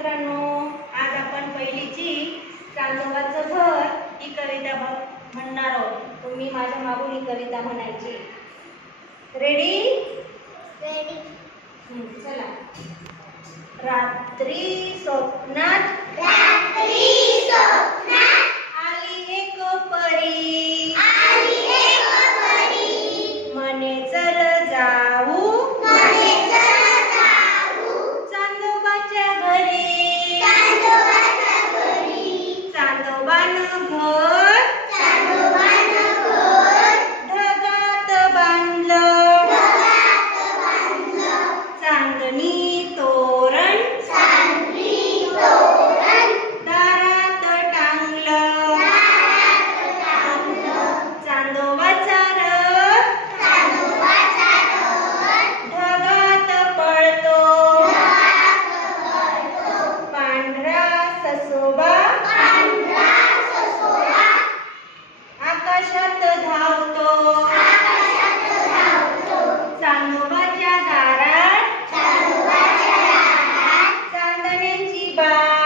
मित्रांनो आज आपण पहिलीची चांदोबाचं घर ही कविता म्हणणार आहोत. तुम्ही माझ्या मागून ही कविता म्हणायची. रेडी रेडी चला. रात्री स्वप्नात Bye.